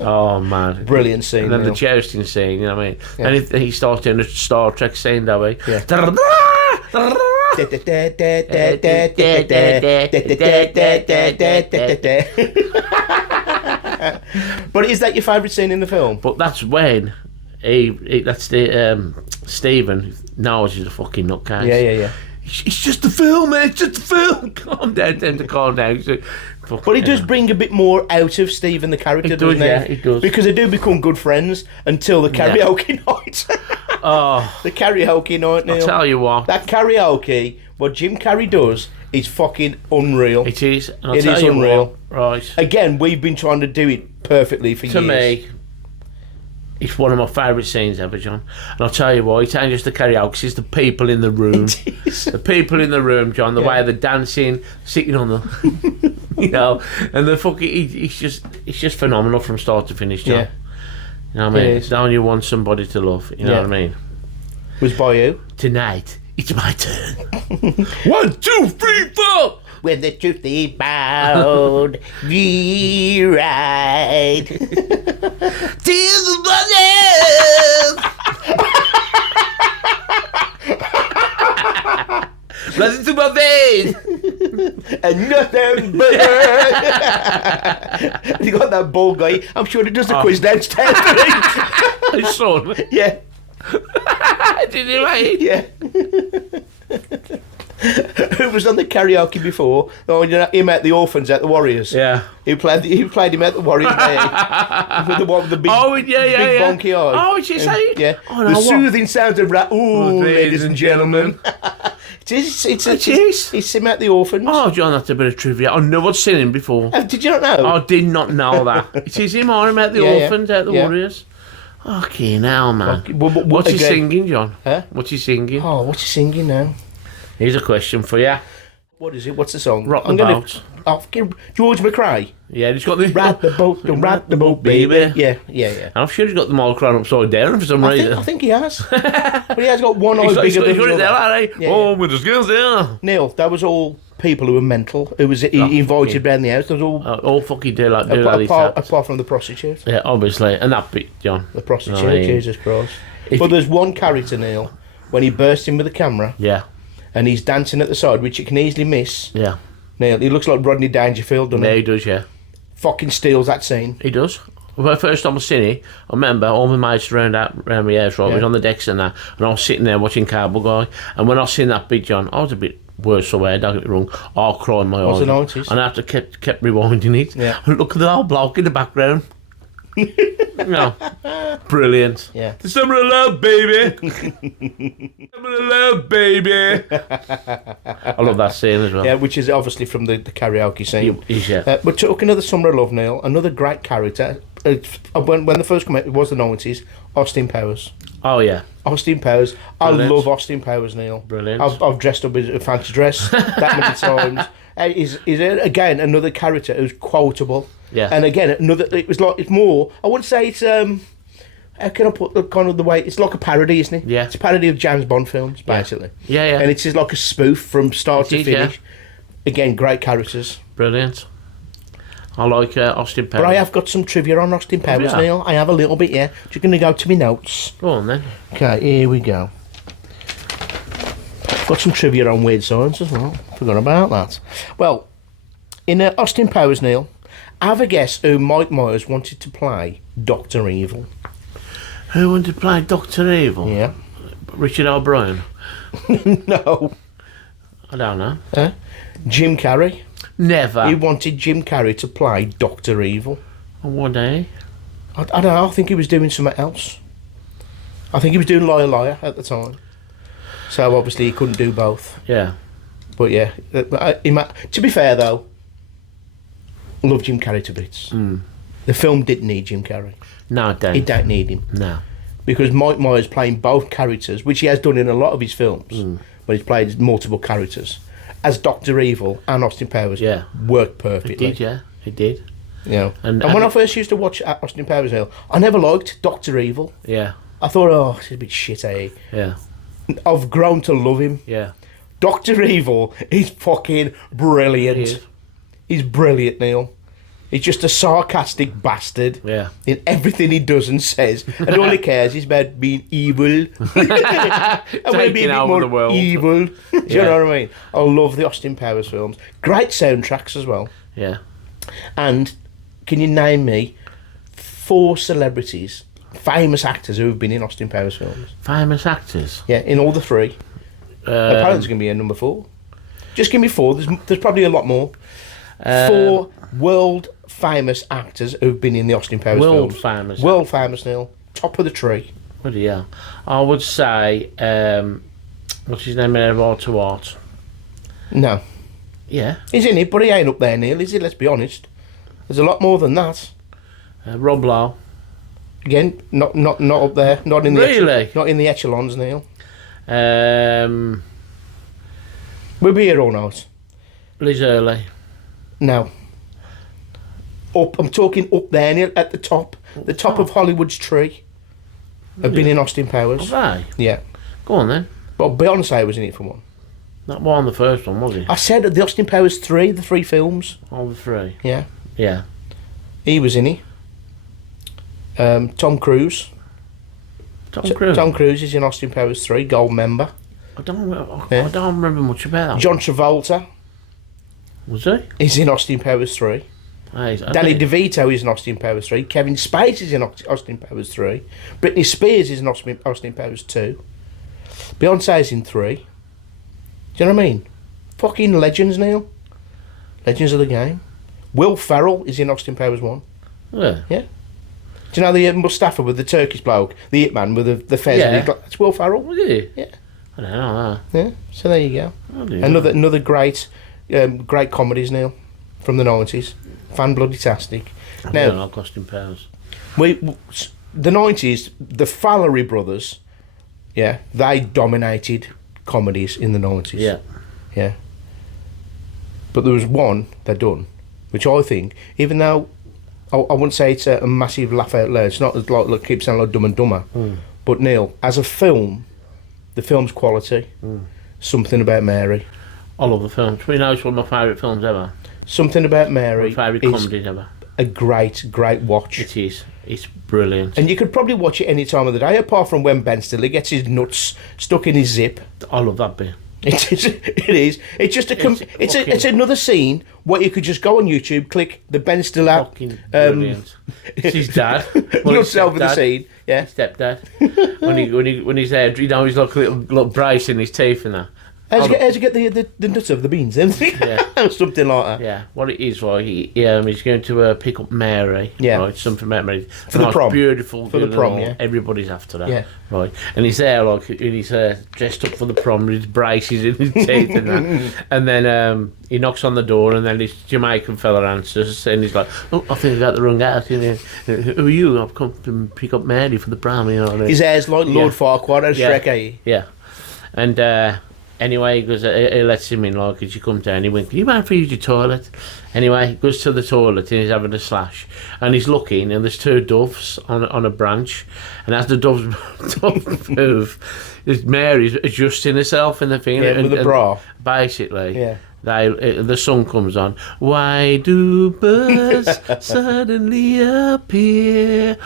Oh man, brilliant scene. And then Neil. the jousting scene, you know what I mean? Yeah. And he starts doing the Star Trek scene, that way. Yeah. But is that your favourite scene in the film? But that's when that's the Stephen knows he's a fucking nutcase. Yeah. It's just a film, man. It's just a film. Calm down, tend to calm down. But it does bring a bit more out of Stephen the character, doesn't it? Yeah, it does. Because they do become good friends until the karaoke night. Oh, the karaoke night, Neil. I'll tell you what. That karaoke, what Jim Carrey does, is fucking unreal. It is. And I'll It tell is you unreal. what, right. Again, we've been trying to do it perfectly for years. To me, it's one of my favourite scenes ever, John. And I'll tell you what, it ain't just the karaoke, it's the people in the room. It is. The people in the room, John, the way they're dancing, sitting on the, you know, and the fucking, it's just phenomenal from start to finish, John. Yeah. You know what I mean? It's only you want somebody to love, you know what I mean? Was by you? Tonight, it's my turn. 1, 2, 3, 4. When the truth is bound, be right. Tears of blood. Blood into my veins. And nothing but you got that bald guy. I'm sure he does the quiz downstairs. His son. Yeah. Did you, mate? Yeah. Who was on the karaoke before? Oh, you know, him at the Orphans at the Warriors. Yeah. He played him at the Warriors there. With the one with the big, big bonky eye. Oh, what you say? Yeah. Oh, no, the what? Soothing sounds of rap. Ooh, ladies and gentlemen. It's him at the Orphans. Oh, John, that's a bit of trivia. I never seen him before. Did you not know? I did not know that. It is him or him at the Orphans, at the Yeah. Warriors. Fucking hell, man. Okay, What's he again? singing, John? Huh? What's he singing? Oh, what's he singing now? Here's a question for you. What is it? What's the song? Rock the boat. George McRae. Yeah, he's got the... Ride the boat, don't ride the boat, baby. Yeah. And I'm sure he's got them all crying upside down for some reason. I think he has. But he has got one eye He's bigger got than it the there, other. right? Yeah, Oh, with the skills there. Neil, that was all people who were mental. He invited round the house. That was all Fucking do like these apart from the prostitute. Yeah, obviously. And that bit, John. The prostitute, I mean, Jesus Christ. But there's one character, Neil, when he bursts in with the camera Yeah, and he's dancing at the side, which you can easily miss. yeah. Neil, he looks like Rodney Dangerfield, doesn't Yeah, he? he does, yeah. Fucking steals that scene. He does. Well, the first time I seen it, I remember all my mates around my house, right? We was on the decks and that, and I was sitting there watching Cable Guy, and when I seen that bit, John, I was a bit worse away, don't get me wrong. I cried my eyes. Was the 90s? And I had to kept rewinding it. Yeah. And look at the old bloke in the background. No. Brilliant. Yeah. The summer of love, baby. Summer of love, baby. I love that scene as well. Yeah, which is obviously from the karaoke scene. Yeah. But talking of the Summer of Love, Neil, another great character. When the first came out, it was the 90s. Austin Powers. Oh, yeah. Austin Powers. Brilliant. I love Austin Powers, Neil. Brilliant. I've dressed up as a fancy dress that many times. He's again another character who's quotable. Yeah. And again, it's more. I wouldn't say it's how can I put the kind of the way it's like a parody, isn't it? Yeah. It's a parody of James Bond films, basically. Yeah, yeah. And it's just like a spoof from start to It is, finish. Again, great characters. Brilliant. I like Austin Powers. But I have got some trivia on Austin Powers, Yeah. Neil. I have a little bit, yeah. Just going to go to my notes. Go on then. Okay, here we go. Got some trivia on Weird Science as well. Forgot about that. Well, in Austin Powers, Neil, have a guess who Mike Myers wanted to play Dr. Evil. Who wanted to play Dr. Evil? Yeah. Richard O'Brien. No. I don't know. Jim Carrey. Never. He wanted Jim Carrey to play Dr. Evil. On one day. I don't know, I think he was doing something else. I think he was doing Liar Liar at the time. So obviously he couldn't do both. Yeah. But yeah, to be fair though, I love Jim Carrey to bits. The film didn't need Jim Carrey. No, it don't. It don't need him. No. Because Mike Myers playing both characters, which he has done in a lot of his films, but he's played multiple characters, as Dr. Evil and Austin Powers, Yeah. worked It perfectly. did, yeah. It did. You know? And And when I first used to watch Austin Powers, I never liked Dr. Evil. Yeah. I thought, oh, he's a bit shit, eh? Yeah. I've grown to love him. Yeah. Dr. Evil is fucking brilliant. He is. He's brilliant, Neil. He's just a sarcastic bastard Yeah. in everything he does and says. And all he cares is about being evil. I want to be a bit over more the world. evil. Do you Yeah. know what I mean? I love the Austin Powers films. Great soundtracks as well. Yeah. And can you name me 4 celebrities, famous actors who have been in Austin Powers films? Famous actors. Yeah, in all the 3. Apparently there's going to be a number 4. Just give me 4. There's probably a lot more. 4 world famous actors who've been in the Austin Powers World films. famous. World famous, Neil. Top of the tree. What do you? I would say, what's his name? Art to Art. No. Yeah. He's in it, but he ain't up there, Neil, is he? Let's be honest. There's a lot more than that. Rob Lowe. Again, not up there. Not in the Really? not in the echelons, Neil. Um, We'll be here all night. Liz Hurley. No. Up. I'm talking up there, Neil, at the top. The top of Hollywood's tree. Have been in Austin Powers. Right. Yeah. Go on then. But Beyonce was in it for one. That wasn't the first one, was he? I said the Austin Powers 3, the 3 films. All the 3. Yeah. Yeah. He was in it. Tom Cruise. Tom Cruise. Tom Cruise is in Austin Powers 3, gold member. I don't Yeah. remember much about that. John Travolta Was he? is in Austin Powers 3. I Danny think- DeVito is in Austin Powers 3. Kevin Spacey is in Austin Powers 3. Britney Spears is in Austin Powers 2. Beyonce's in 3. Do you know what I mean? Fucking legends, Neil. Legends of the game. Will Ferrell is in Austin Powers 1. Yeah. Yeah. Do you know the Mustafa with the Turkish bloke? The Hitman with the fez? Yeah. That's Will Ferrell. Was he? Yeah. I don't know. Yeah. So there you go. I do. Another great comedies, Neil, from the 90s. Fan bloody tastic. I Now, don't like Austin Powers. the 90s, the Fallery brothers, yeah, they dominated comedies in the 90s. Yeah. Yeah. But there was one they done, which I think, even though I wouldn't say it's a massive laugh out loud, it's not as like keep sounding like Dumb and Dumber, but Neil, as a film, the film's quality. Something About Mary. I love the films. We know it's one of my favourite films ever. Something About Mary My favourite is comedies ever. a great watch. It is. It's brilliant. And you could probably watch it any time of the day, apart from when Ben Stiller gets his nuts stuck in his zip. I love that bit. It is. It's just it's another scene where you could just go on YouTube, click the Ben Stiller. Fucking brilliant. It's his dad. Well, Nuts over the scene. Yeah. Stepdad. when he's there, you know, he's like a little brace in his teeth and that. How'd you get the nuts over the beans? Yeah. Something like that. Yeah, what it is, right? He's going to pick up Mary. Yeah. Right, something about Mary. For the prom. Beautiful. For the girl, prom, yeah. Everybody's after that. Yeah. Right, and he's there, like, and he's dressed up for the prom with his braces in his teeth and that. And then he knocks on the door, and then this Jamaican fella answers, and he's like, "Oh, I think I got the wrong house. Who are you? I've come to pick up Mary for the prom." You know what I mean? His hair's like Lord Yeah. Farquaad as Yeah. Shrek, eh? Yeah. And anyway, he goes, he lets him in, like, as you come down, he went, "Can you mind if I use your toilet?" Anyway, he goes to the toilet and he's having a slash. And he's looking, and there's 2 doves on a branch. And as the doves move, Mary's adjusting herself in the thing. Yeah, with a bra. Basically. Yeah. the sun comes on. Why do birds suddenly appear?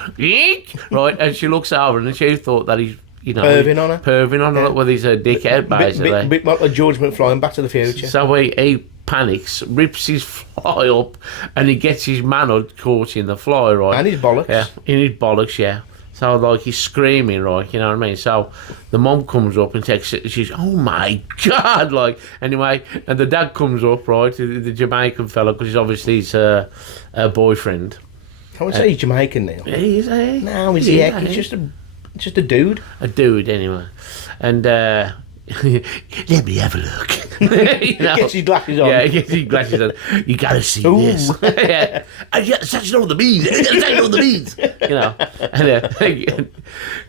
Right, and she looks over and she thought that he's, Perving on her. Perving on her with his dickhead, basically. Bit like George McFly in Back to the Future. So he panics, rips his fly up, and he gets his manhood caught in the fly, right? And his bollocks. Yeah, in his bollocks, yeah. So, like, he's screaming, right, you know what I mean? So, the mum comes up and takes it, she's, oh my God, like, anyway, and the dad comes up, right, the Jamaican fella, because he's obviously his boyfriend. I would say he's Jamaican, Neil. He's No, he's just a dude. A dude, anyway. And, let me have a look. He gets his glasses on. Yeah, he gets his glasses on. You gotta see this. Yeah. That's all the beans. That's all the beans. And,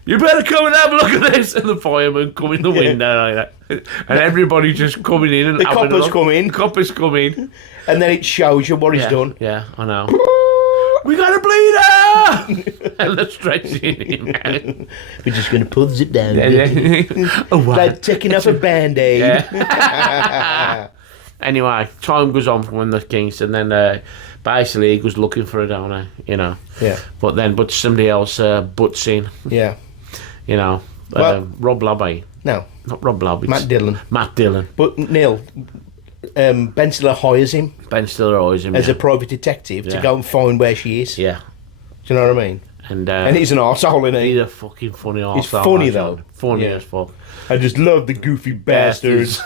you better come and have a look at this. And the fireman come in the window like that. And everybody just coming in and the coppers come in. Coppers come in. And then it shows you what he's done. Yeah, I know. We got a bleeder! And they're stretching him out. We're just going to pull the zip down. Like taking off a Band-Aid. Yeah. Anyway, time goes on from when the Kings, and then basically he goes looking for a donor, Yeah. But somebody else butts in. Yeah. Rob Lobby. No. Not Rob Lobby. Matt Dillon. But Neil, Ben Stiller hires him. As a private detective to go and find where she is. Yeah. Do you know what I mean? And he's an arsehole, isn't he? He's a fucking funny arsehole. He's funny, though. Funny as fuck. I just love the goofy bastards. See,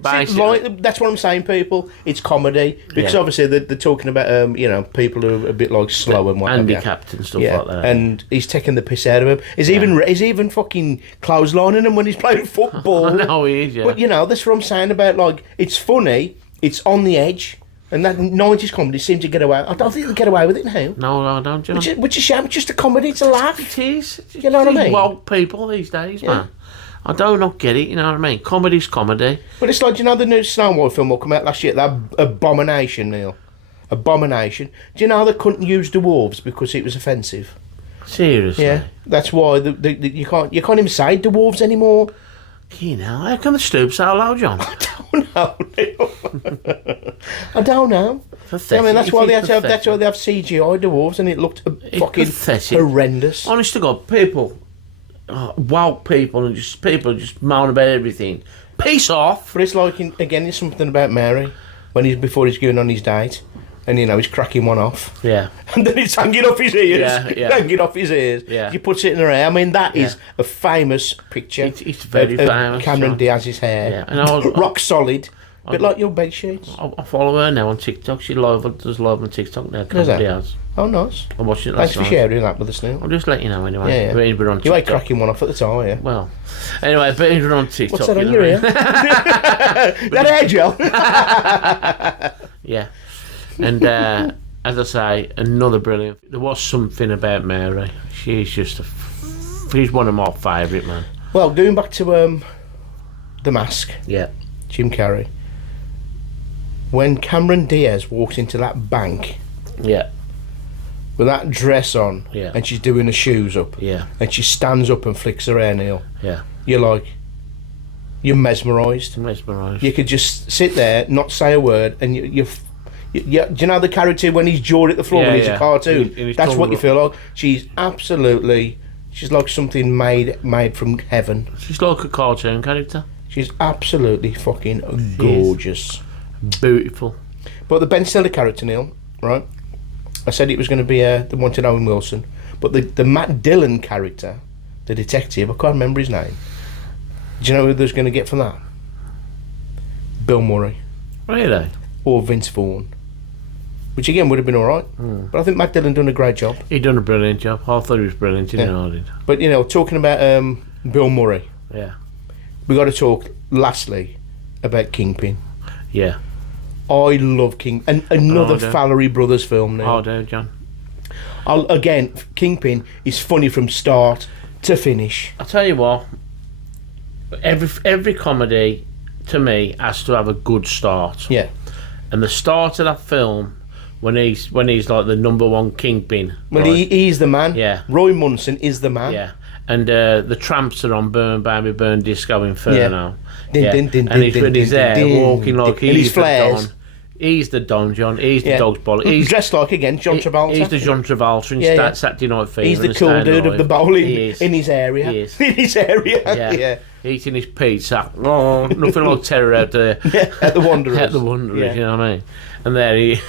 that's what I'm saying, people. It's comedy. Because obviously they're talking about, people who are a bit like slow and whatnot. Handicapped and stuff like that. And he's taking the piss out of him. He's even fucking clotheslining him when he's playing football. No, he is, yeah. But, that's what I'm saying about, like, it's funny, it's on the edge. And that 90s comedy seems to get away. I don't think they get away with it now. No, I don't, John. Which is shame. It's just a comedy. It's a laugh. It is. You know what I mean? Woke people these days, man. I do not get it, you know what I mean? Comedy's comedy. But it's like, the new Snow White film will come out last year? That Abomination, Neil. Abomination. Do you know they couldn't use dwarves because it was offensive? Seriously? Yeah. That's why you can't even say dwarves anymore. How come the stoop's so low, John? I don't know, Neil. I don't know. Pathetic. I mean, that's why they have CGI dwarves, and it looked fucking pathetic. Horrendous. Honest to God, people, woke people, and people just moan about everything. Peace off. But it's like, again, it's something about Mary before he's going on his date, and he's cracking one off. Yeah. And then it's hanging off his ears. Yeah. Hanging off his ears. Yeah. He puts it in her hair. I mean, that is a famous picture. It's very famous. Cameron Diaz's hair. Yeah. And rock solid. A bit like your bed sheets. I follow her now on TikTok. She does live on TikTok now. Cameron Diaz. Oh, nice. I watched it last night. Thanks for sharing that with us, Neil. I'll just let you know anyway. Yeah. We're on TikTok. You ain't cracking one off at the time, yeah? Well, anyway, but we're on TikTok. What's that on your ear? That hair gel? Yeah. And as I say, another brilliant. There was something about Mary. She's just she's one of my favourite, man. Well, going back to The Mask. Yeah. Jim Carrey. When Cameron Diaz walks into that bank. Yeah. With that dress on. Yeah. And she's doing her shoes up. Yeah. And she stands up and flicks her hair, Neil. Yeah. You're mesmerised. Mesmerised. You could just sit there, not say a word, and you do you know the character when he's jawed at the floor when he's a cartoon? That's what you feel like. She's like something made from heaven. She's like a cartoon character. She's absolutely fucking gorgeous. Beautiful. But the Ben Stiller character, Neil, right? I said it was going to be the wanted Owen Wilson, but the Matt Dillon character, the detective, I can't remember his name. Do you know who there's going to get from that? Bill Murray. Really? Or Vince Vaughn. Which again would have been alright. But I think Matt Dillon done a great job. He done a brilliant job. I thought he was brilliant, I did. But talking about Bill Murray. Yeah. We got to talk lastly about Kingpin. Yeah. I love and another Fallery Brothers film now. Oh, do, John. Again, Kingpin is funny from start to finish. I'll tell you what, every comedy to me has to have a good start. Yeah. And the start of that film, when he's like the number one Kingpin. Well, right? He's the man. Yeah. Roy Munson is the man. Yeah. and the Tramps are on Burn Baby Burn Disco Inferno. Din, din, din, And din, when he's din, there din, walking like in his he's the flares. Don. He's the Don, John. He's the dog's bollock. He's dressed like, again, John Travolta. He's the John Travolta in Saturday Night Fever. He's the cool dude of the bowling in his area. He is. In his area, yeah. Eating his pizza. Oh, nothing like terror out there. At the Wanderers. At the Wanderers, you know what I mean? And there he...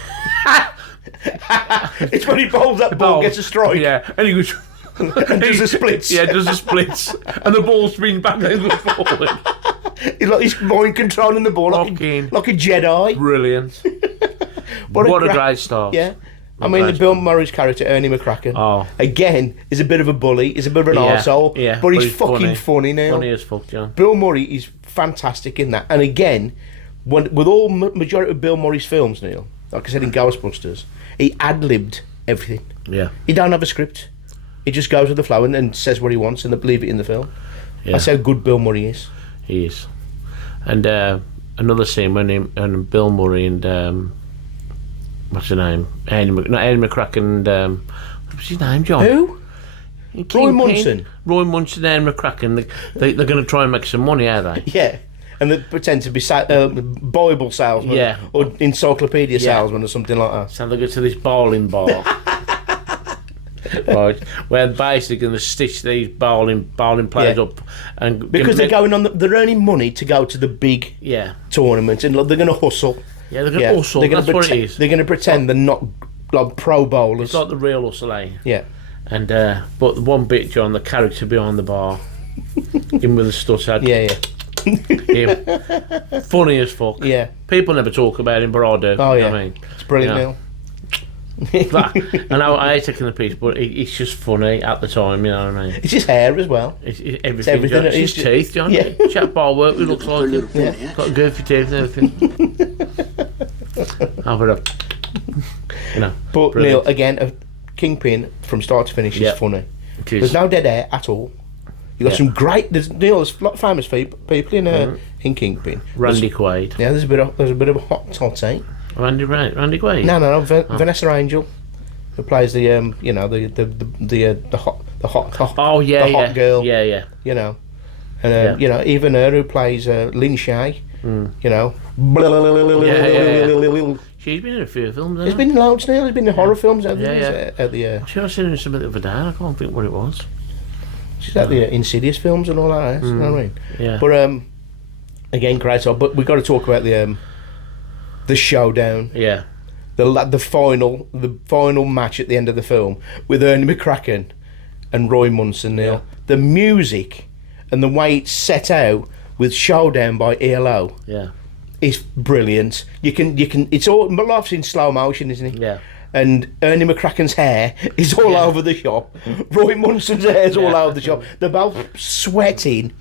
It's when he bowls that ball, gets a strike. Yeah, and he goes... and does the splits. Yeah, does the splits. And the ball spins back and forward. He's mind controlling the ball like a Jedi. Brilliant. What a great start. Yeah. I mean, Bill Murray's character, Ernie McCracken, again, is a bit of a bully. He's a bit of an arsehole, but he's fucking funny now. Funny as fuck, John. Bill Murray is fantastic in that. And again, with all majority of Bill Murray's films, Neil, like I said in Ghostbusters, he ad-libbed everything. Yeah. He don't have a script. He just goes with the flow and says what he wants and they believe it in the film. Yeah. That's how good Bill Murray is. He is. And another scene when Bill Murray and... what's her name? Annie McCracken and... what's his name, John? Who? Roy Munson. Roy Munson and Annie McCracken. They're going to try and make some money, are they? Yeah. And they pretend to be Bible salesmen or encyclopedia salesmen or something like that. So they go to this bowling bar. Right, where they're basically going to stitch these bowling players up, and because they're going on, they're earning money to go to the big tournaments, and they're going to hustle. Yeah, they're going to hustle. That's what it is. They're going to pretend they're not like pro bowlers. It's like the real hustle, eh? Yeah. And but one bit, John, the character behind the bar, him with the stutter. Yeah. Him. Funny as fuck. Yeah. People never talk about him, but I do. Oh yeah. You know what I mean? It's brilliant, Neil. And I hate taking the piece, but it's just funny at the time, you know what I mean? It's his hair as well. It's everything. John. It's his teeth, John. Yeah. Chap bar work, it looks like it. Yeah. Got goofy teeth and everything. You know. But brilliant. Neil, again, Kingpin from start to finish is funny. There's no dead air at all. You got some great. There's a lot of famous people in Kingpin. Randy Quaid. Yeah, there's a bit of a hot totty. Randy Quaid. No. Vanessa Angel, who plays the hot girl. Yeah. You know, and you know, even her who plays Lin Shay. You know. She's been in a few films. There's been loads now. There's been horror films. I'm sure I've seen her in something the other day. I can't think what it was. She's at the Insidious films and all that. You know what I mean? Yeah. But again, great song. But we've got to talk about the showdown. Yeah. The final match at the end of the film with Ernie McCracken and Roy Munson. Neil, the music and the way it's set out with Showdown by ELO. Yeah. Is brilliant. You can. It's all. My life's in slow motion, isn't it? Yeah. And Ernie McCracken's hair is all over the shop. Roy Munson's hair is all over the shop. They're both sweating,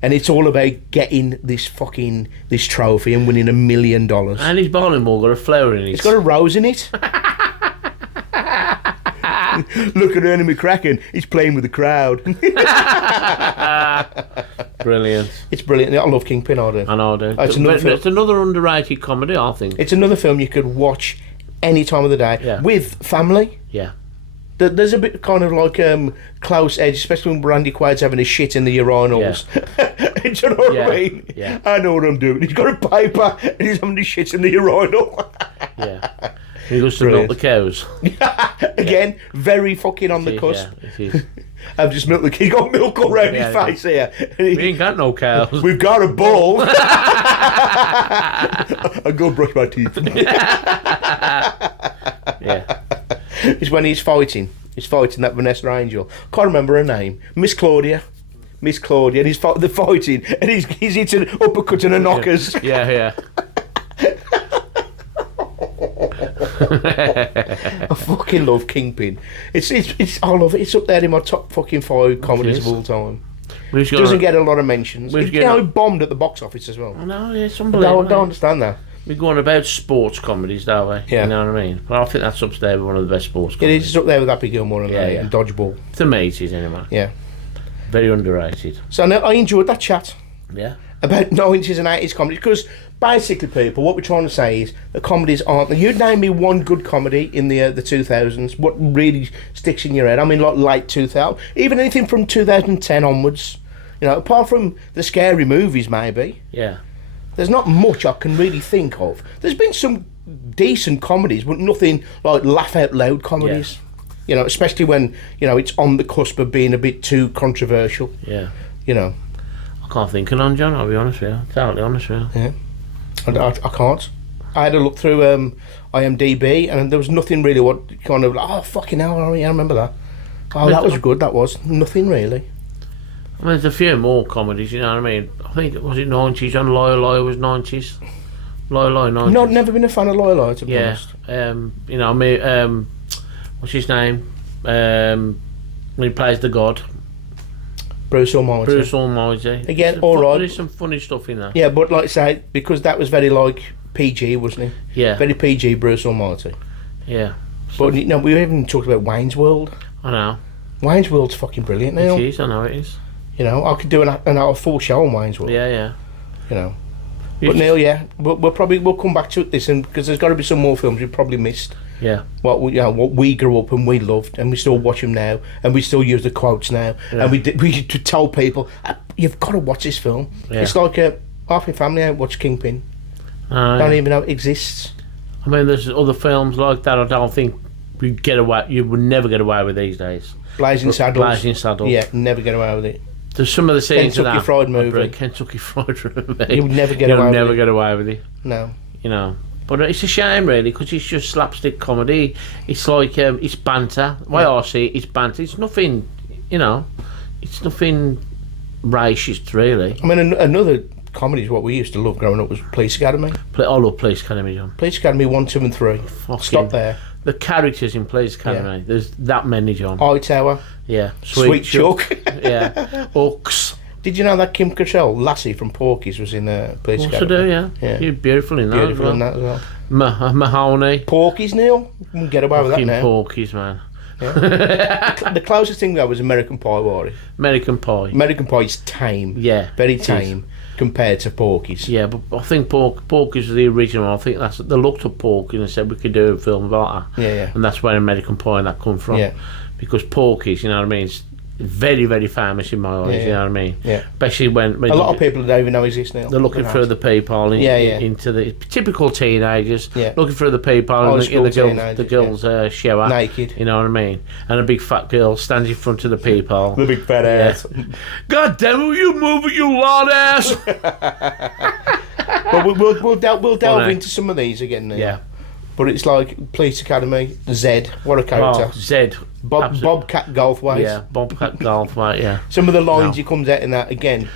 and it's all about getting this trophy and winning $1 million. And his bowling ball got a flower in it. It's got a rose in it. Look at Ernie McCracken. He's playing with the crowd. Brilliant. It's brilliant. I love Kingpin. I do. I know, dude. It's another underrated comedy, I think. It's another film you could watch any time of the day with family. Yeah. There's a bit kind of like close edge, especially when Randy Quaid's having a shit in the urinals. Do you know what I mean? Yeah. I know what I'm doing. He's got a paper and he's having his shit in the urinal. Yeah. He goes to milk the cows. Again, very fucking on the cusp. Yeah, it is. I've just milked the kid. He's got milk all around his face here. We ain't got no cows. We've got a bull. I'll go brush my teeth. Yeah. It's when he's fighting. He's fighting that Vanessa Angel. Can't remember her name. Miss Claudia. And they're fighting, and he's hitting uppercut and a knockers. Yeah. I fucking love Kingpin. It's I love it. It's up there in my top fucking 5 comedies of all time. Doesn't get a lot of mentions. It bombed at the box office as well. No, it's unbelievable. I don't understand that. We're going about sports comedies, don't we? Yeah. You know what I mean? But I think that's up there with one of the best sports comedies. It is up there with Happy Gilmore and Dodgeball. To me, it is anyway. Yeah. Very underrated. So now I enjoyed that chat. Yeah. about 90s and 80s comedy, because basically, people, what we're trying to say is the comedies aren't. You'd name me one good comedy in the 2000s. What really sticks in your head? I mean, like late 2000, even anything from 2010 onwards. You know, apart from the scary movies, maybe. Yeah. There's not much I can really think of. There's been some decent comedies, but nothing like laugh out loud comedies. You know, especially when, you know, it's on the cusp of being a bit too controversial. Yeah. You know. I can't think of none, John, I'll be honest with you. Totally honest with you. Yeah. I can't. I had a look through IMDb, and there was nothing really what kind of, oh, fucking hell, I remember that. Oh, that was good, that was. Nothing really. I mean, there's a few more comedies, you know what I mean? I think, was it 90s? And Liar was 90s. Liar 90s. No, never been a fan of Liar, to be honest. You know, what's his name? When he plays the god. Bruce Almighty. Bruce Almighty. Again, alright. There's some funny stuff in there. Yeah, but like I say, because that was very like PG, wasn't it? Yeah. Very PG, Bruce Almighty. Yeah. But you know, we haven't talked about Wayne's World. I know. Wayne's World's fucking brilliant now. It is, I know it is. You know, I could do a full show on Wayne's World. Yeah, yeah. You know. But Neil, yeah, we'll come back to this, and because there's got to be some more films we've probably missed. Yeah. What we grew up and we loved, and we still watch them now, and we still use the quotes now, and we to tell people you've got to watch this film. Yeah. It's like half your family out watch Kingpin. Don't even know it exists. I mean, there's other films like that. I don't think you would never get away with these days. Blazing Saddles. Blazing Saddles. Yeah, never get away with it. There's some of the scenes Kentucky of that. Fried Movie. Kentucky Fried Movie. You would never get away with it. You'll never get away with it. No. You know. But it's a shame, really, because it's just slapstick comedy. It's like, it's banter. The way I see it, it's banter. It's nothing, you know, it's nothing racist, really. I mean, another comedy is what we used to love growing up was Police Academy. I love Police Academy, John. Police Academy 1, 2 and 3. Stop there. The characters in Police Academy, there's that many, John. Hightower. Yeah. Sweet Chuck. Yeah. Hooks. Did you know that Kim Cattrall, Lassie from Porky's, was in Police Academy? I do, yeah. You're beautiful in that beautiful as well. in that as well. Mahoney. Porky's, Neil? You can get away with that now. Porky's, man. Yeah. The closest thing that was American Pie, was it? American Pie. American Pie's tame. Yeah. Very tame compared to Porky's. Yeah, but I think Porky's was the original. I think they looked at Porky and said we could do a film about that. Yeah. And that's where American Pie and that come from. Yeah. Because Porky's, you know what I mean, it's very, very famous in my eyes, you know what I mean? Yeah. Especially when a lot of people don't even know exists now. They're looking through the peephole into the typical teenagers. Yeah. Looking through the peephole in the girls' shower. Naked. You know what I mean? And a big fat girl stands in front of the peephole. The big fat ass. God damn it, you move it, you lard ass! But we'll delve into some of these again now. Yeah. But it's like Police Academy, Zed, what a character. Oh, Zed. Bobcat Goldthwait. Yeah, Bobcat Goldthwait, yeah. Some of the lines he comes out in that, again.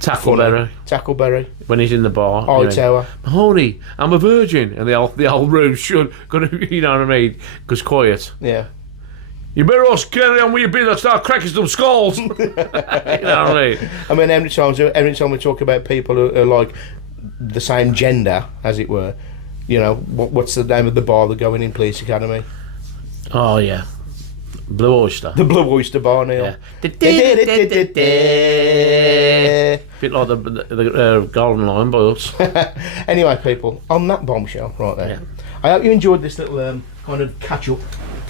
Tackleberry. When he's in the bar. Hightower. Mahoney, I'm a virgin. And the old room you know what I mean? Goes quiet. Yeah. You better all carry on with your business, start cracking some skulls. You know what I mean? I mean, every time we talk about people who are like the same gender, as it were, you know, what's the name of the bar they're going in Police Academy? Oh, yeah. Blue Oyster. The Blue Oyster Bar, Neil. Yeah. Bit like the Golden Lion Boys. Anyway, people, on that bombshell right there, I hope you enjoyed this little kind of catch-up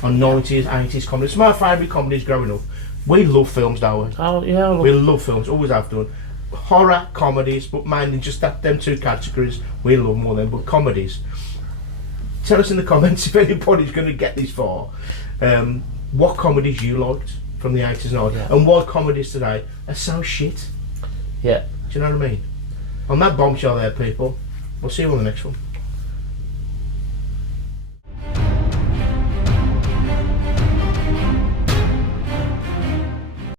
on 90s, 80s comedy. Some of our favourite comedies growing up. We love films, don't we? Oh, yeah. We love films, always have done. Horror, comedies, but mainly just them two categories we love more than, but comedies. Tell us in the comments if anybody's going to get this far. What comedies you liked from the 80s and 90s, and why comedies today are so shit. Yeah. Do you know what I mean? On that bombshell there, people, we'll see you on the next one.